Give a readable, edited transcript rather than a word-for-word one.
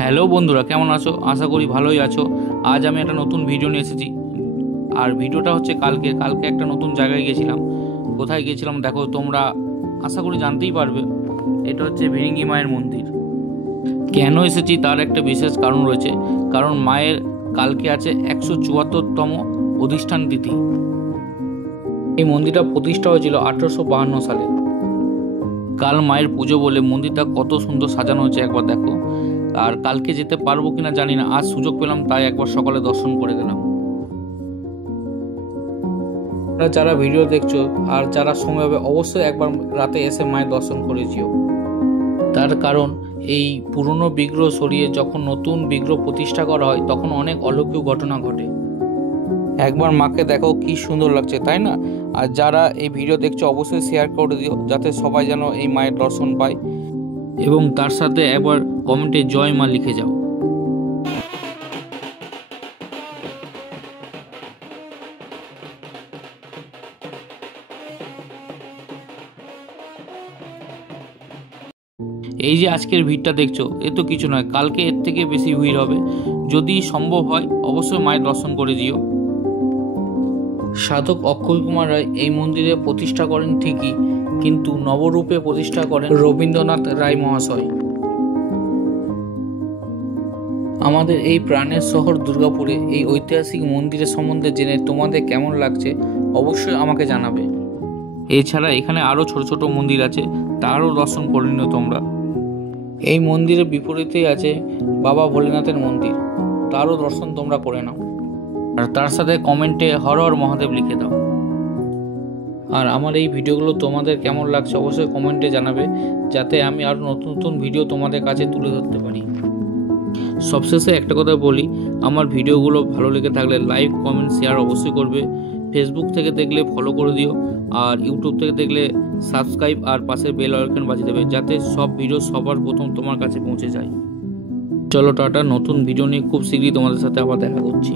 Hello বন্ধুরা, কেমন আছো? আশা করি ভালোই আছো। আজ আমি একটা নতুন ভিডিও নিয়ে এসেছি। আর ভিডিওটা হচ্ছে কালকে একটা নতুন জায়গায় গিয়েছিলাম। কোথায় গিয়েছিলাম দেখো, তোমরা আশা করি জানতেই পারবে। এটা হচ্ছে ভিরিঙ্গি মায়ের মন্দির। কেন এসেছি তার একটা বিশেষ কারণ রয়েছে। কারণ মায়ের কালকে আছে 174তম অধিষ্ঠান তিথি। এই মন্দিরটা প্রতিষ্ঠা হয়েছিল 1852 সালে। কাল মায়ের পুজো বলে মন্দিরটা কত সুন্দর সাজানো হয়েছে একবার দেখো। আর কালকে যেতে পারবো কিনা জানি না, আজ সুযোগ পেলাম তাই একবার সকালে দর্শন করে গেলাম। যারা ভিডিও দেখছো আর যারা সময় হবে অবশ্যই একবার রাতে এসে মায়ের দর্শন করে যেও। তার কারণ এই পুরনো বিগ্রহ সরিয়ে যখন নতুন বিগ্রহ প্রতিষ্ঠা করা হয় তখন অনেক অলৌকিক ঘটনা ঘটে। একবার মাকে দেখো কি সুন্দর লাগছে, তাই না? আর যারা এই ভিডিও দেখছো অবশ্যই শেয়ার করে দিও যাতে সবাই যেন এই মায়ের দর্শন পায়, এবং তার সাথে একবার কমেন্টে জয় মা লিখে যাও। এই যে আজকের ভিড়টা দেখছো, এ তো কিছু নয়, কালকে এর থেকে বেশি ভিড় হবে। যদি সম্ভব হয় অবশ্যই মায়ের দর্শন করে দিও। সাধক অক্ষয় কুমার রায় এই মন্দিরে প্রতিষ্ঠা করেন ঠিকই, কিন্তু নবরূপে প্রতিষ্ঠা করেন রবীন্দ্রনাথ রায় মহাশয়। আমাদের এই প্রাণের শহর দুর্গাপুরে এই ঐতিহাসিক মন্দিরের সম্বন্ধে জেনে তোমাদের কেমন লাগছে অবশ্যই আমাকে জানাবে। এছাড়া এখানে আরও ছোট ছোট মন্দির আছে, তারও দর্শন করে নিও তোমরা। এই মন্দিরের বিপরীতেই আছে বাবা ভোলেনাথের মন্দির, তারও দর্শন তোমরা করে নাও। আর তার সাথে কমেন্টে হর হর মহাদেব লিখে দাও। আর আমার এই ভিডিওগুলো তোমাদের কেমন লাগছে অবশ্যই কমেন্টে জানাবে, যাতে আমি আরও নতুন নতুন ভিডিও তোমাদের কাছে তুলে ধরতে পারি। সবশেষে একটা কথা বলি, আমার ভিডিওগুলো ভালো লেগে থাকলে লাইক, কমেন্ট, শেয়ার অবশ্যই করবে। ফেসবুক থেকে দেখলে ফলো করে দিও, আর ইউটিউব থেকে দেখলে সাবস্ক্রাইব আর পাশে বেল আইকন বাজিয়ে দেবে, যাতে সব ভিডিও সবার প্রথম তোমার কাছে পৌঁছে যায়। চলো টাটা, নতুন ভিডিও নিয়ে খুব শীঘ্রই তোমাদের সাথে আবার দেখা করছি।